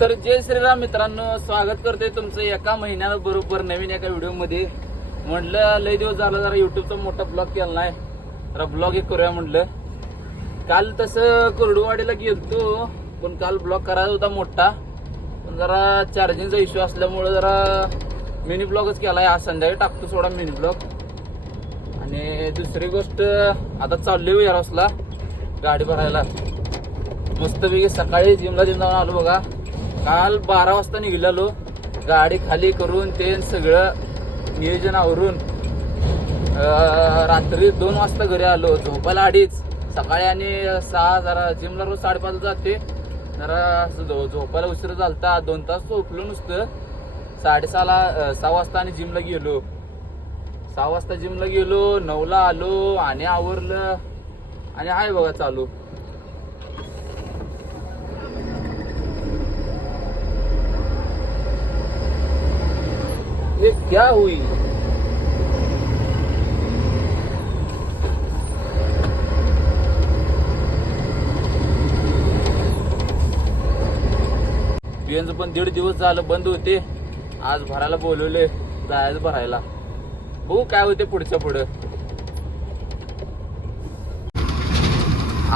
तर जय श्रीराम मित्रांनो स्वागत करते तुमचं एका महिन्याला बरोबर नवीन एका व्हिडिओमध्ये. म्हटलं लय दिवस झालं जरा युट्यूबचा मोठा ब्लॉग केला नाही. जरा ब्लॉग एक करूया म्हटलं. काल तसं कुर्डुवाडीला गेलतो पण काल ब्लॉग करायचा होता मोठा. पण जरा चार्जिंगचा इश्यू असल्यामुळं जरा मिनी ब्लॉगच केला. आहे आज संध्याकाळी टाकतो सोडा मिनी ब्लॉग आणि दुसरी गोष्ट आता चालली यार असला गाडी भरायला. मस्तपैकी सकाळी जिमला जिम जाऊन आलो बघा. काल बारा वाजता निघालो गाडी खाली करून ते सगळं नियोजन आवरून रात्री दोन वाजता घरी आलो. झोपायला अडीच सकाळी आणि सहा जरा जिमला रोज साडेपाच जाते. जरा झो- झोपायला उशीर झालता. दोन तास झोपलो नुसतं. साडेसहाला सहा वाजता आणि जिमला गेलो. सहा वाजता जिमला गेलो. नऊला आलो. आणि आवरलं. आणि आहे बघा चालू. ये क्या हुई? बियांचं पण दीड दिवस झालं बंद होते. आज भरायला बोलवले जायचं भरायला. बघू काय होते पुढच्या पुढं?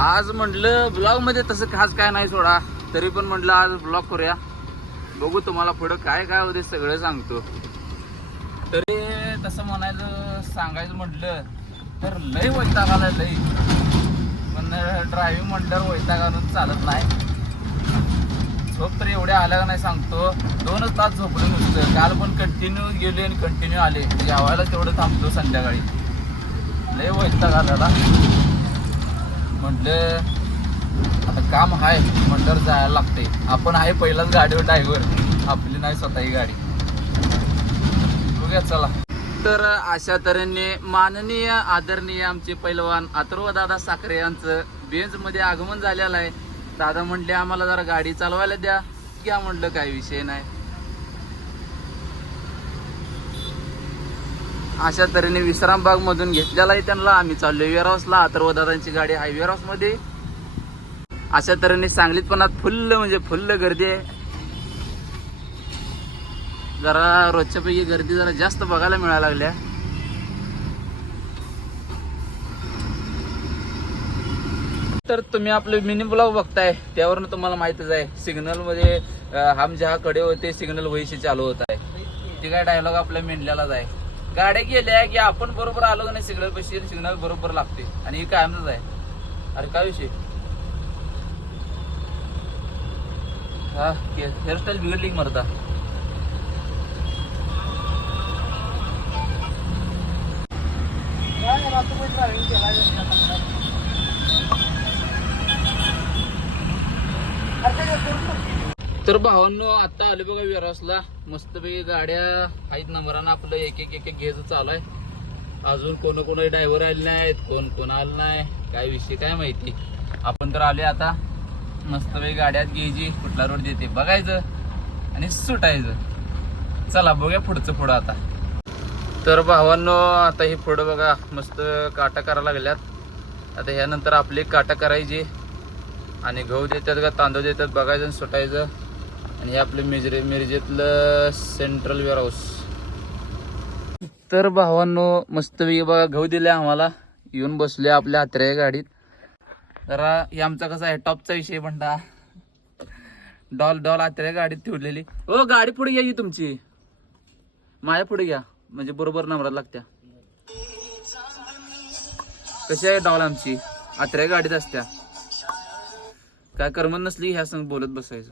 आज म्हटलं ब्लॉगमध्ये तसं खास काय नाही सोडा. तरी पण म्हटलं आज ब्लॉग करूया. बघू तुम्हाला पुढं काय काय होते सगळं सांगतो. तरी तसं म्हणायचं सांगायचं म्हटलं तर लय वैताग आला लय. पण ड्रायव्हिंग म्हटल्यावर वैताग आणून चालत नाही. झोप तर एवढ्या आल्या का नाही सांगतो. दोनच तास झोपले नुसतं. काल पण कंटिन्यू गेले आणि कंटिन्यू आले म्हणजे जेवायला तेवढं थांबतो संध्याकाळी. लय वैताग आलेला म्हटलं आता काम आहे म्हटल्यावर जायला लागते आपण आहे पहिलाच गाडीवर ड्रायव्हर आपली नाही स्वतःही गाडी. बघूया चला. तर अशा तऱ्हेने माननीय आदरणीय आमचे पैलवान अथर्व दादा साखरे यांचं बेंच मध्ये आगमन झालेलं आहे. दादा म्हटले आम्हाला जरा गाडी चालवायला द्या. घ्या म्हटलं काही विषय नाही. अशा तऱ्हेने विश्रामबाग मधून घेतलेला आहे त्यांना आम्ही चाललोय. वेअरहाऊसला अथर्व दादांची गाडी आहे वेअरहाऊसमध्ये. अशा तऱ्हेने सांगलीत पण आज फुल्ल म्हणजे फुल्ल गर्दी आहे. जरा रोजच्या पैकी गर्दी जरा जास्त बघायला मिळायला लागल्या. तर तुम्ही आपले मिनी ब्लॉग बघताय त्यावरून तुम्हाला माहितच आहे सिग्नलमध्ये हम जहा कडे होते सिग्नल वहीशी चालू होत आहे. ते काय डायलॉग आपल्या मेंढल्यालाच आहे. गाड्या गेल्या की आपण बरोबर आलो नाही सिग्नल पैसे सिग्नल बरोबर लागते. आणि हे कायमच आहे. अरे काय विषय? हा हेअरस्टाईल बिघडली मरता. तर भावांनो आता आले बघा विरासला. मस्तपैकी गाड्या आहेत नंबरानं आपलं. एक एक एक एक घ्यायचं चालू आहे. अजून कोण कोण ड्रायव्हर आले नाहीत कोण कोण आलं नाही काय विषय काय माहिती. आपण तर आले आता. मस्तपैकी गाड्यात घ्यायची. कुठला रोड देते बघायचं आणि सुटायचं. चला बघूया पुढचं पुढं आता. तर भावांनो आता हे पुढं बघा मस्त काटा करायला लागल्यात. आता ह्यानंतर आपली काटा करायची. आणि गहू देतात का तांदूळ देतात बघायचं आणि सुटायचं. आणि हे आपलं मिरजे मिरजेतलं सेंट्रल वेअरहाऊस तर भावांनो मस्त बघा गहू दिले आम्हाला. येऊन बसले आपल्या हात्र्या गाडीत. जरा हे आमचा कसा आहे टॉपचा विषय म्हणता. डॉल डॉल आत्र्या गाडीत ठेवलेली. हो गाडी पुढे घ्या तुमची. माझ्या पुढे घ्या. म्हणजे बरोबर नंबरात लागत्या. कशी आहे डॉल आमची? आत्र्या गाडीत असत्या. काय करमत नसली ह्या संग बोलत बसायचं.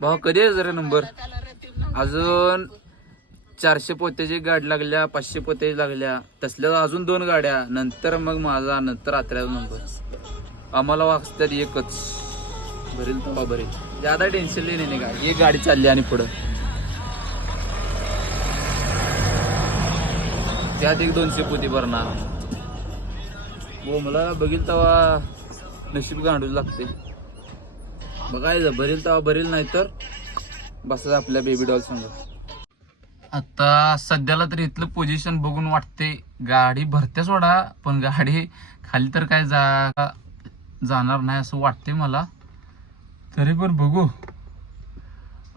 भाऊ कधी आहे जरा नंबर? अजून चारशे पोत्याची गाडी लागल्या पाचशे पोत्याची लागल्या. तसल्या अजून दोन गाड्या. नंतर मग माझा नंतर आत्र्याचा नंबर. आम्हाला वाचतात एकच. भरेल तुम्हाला भरेल. ज्यादा टेन्शन नाही नाही गाडी एक गाडी चालली आणि पुढं. त्यात एक दोनशे पोती भरणार. हो मला बघील तेव्हा नशीब गांडूच लागते बघायचं भरेल तेव्हा भरेल नाही तर बसायचं आपल्या बेबी डॉल संग. आता सध्याला तर इथलं पोझिशन बघून वाटते गाडी भरते सोडा पण गाडी खाली तर काय जा जाणार नाही असं वाटते मला. तरी पण बघू.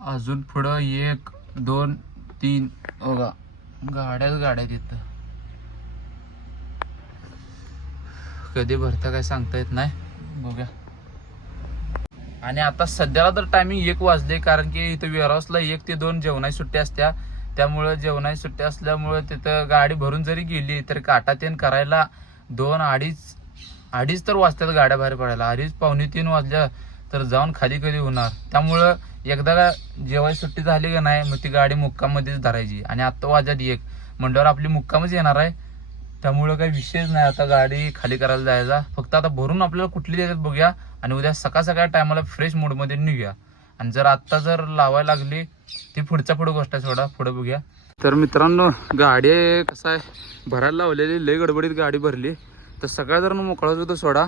अजून पुढं एक दोन तीन बघा. गाड्याच गाड्या तिथं कधी भरतं काय सांगता येत नाही. बघूया. आणि आता सध्याला तर टायमिंग एक वाजले कारण की इथं वेअरहाऊसला एक ते दोन जेवणाची सुट्टी असत्या. त्यामुळं जेवणाची सुट्टी असल्यामुळं तिथं गाडी भरून जरी गेली तर काटा तेन करायला दोन अडीच अडीच तर वाजतात गाड्या बाहेर पडायला. अडीच पावणे तीन वाजल्या तर जाऊन खाली कधी होणार. त्यामुळं एकदा जेवायची सुट्टी झाली का नाही मग ती गाडी मुक्काममध्येच धरायची. आणि आत्ता वाजत एक. म्हणल्यावर आपली मुक्कामच येणार आहे. त्यामुळं काही विषयच नाही. आता गाडी खाली करायला जायचा. फक्त आता भरून आपल्याला कुठली द्यायच्यात बघूया आणि उद्या सकाळ सकाळ टायमाला फ्रेश मूडमध्ये निघूया. आणि जर आत्ता जर लावायला लागली ती पुढच्या पुढं गोष्ट आहे सोडा. पुढं बघूया. तर मित्रांनो गाडी कसं आहे? भरायला लावलेली लई गडबडीत गाडी भरली. तर सकाळ जर मोकळाच होतं सोडा.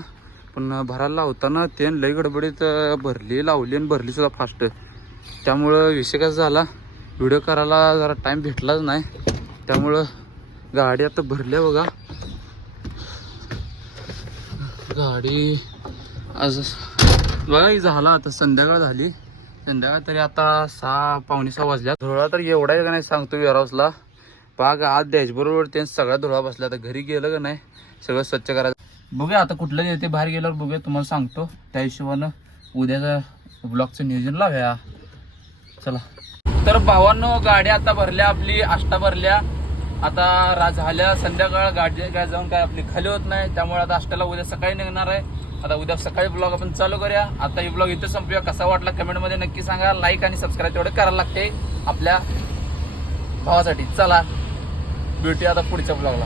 पण भरायला लावताना ते लई गडबडीत भरली लावली आणि भरली सुद्धा फास्ट त्यामुळं विषय कसा झाला? व्हिडिओ करायला जरा टाईम भेटलाच नाही. त्यामुळं गाडी आता भरल्या बघा. गाडी आज बघा ही झाला आता संध्याकाळ झाली. संध्याकाळ तरी आता सहा पावणे सहा वाजल्या धुळा तर एवढा का नाही सांगतो वेअरहाऊसला बाग आज बरोबर ते सगळा धुळा बसला. आता घरी गेलं का नाही सगळं स्वच्छ करायचं. बघूया आता कुठलं येते बाहेर गेल्यावर बघूया तुम्हाला सांगतो. त्या हिशोबानं उद्याचं ब्लॉगचं नियोजन लावूया. चला. तर भावांनो गाड्या आता भरल्या आपली आष्टा भरल्या. आता रा झाल्या संध्याकाळ गाडी काय जाऊन काय आपली खाली होत नाही त्यामुळे आता अष्टाला उद्या सकाळी निघणार आहे. आता उद्या सकाळी ब्लॉग आपण चालू करूया. आता ही ब्लॉग इथं संपूया. कसा वाटला कमेंटमध्ये नक्की सांगा. लाईक आणि सबस्क्राईब तेवढं करायला लागते. आपल्या भावासाठी. चला भेटूया आता पुढच्या ब्लॉगला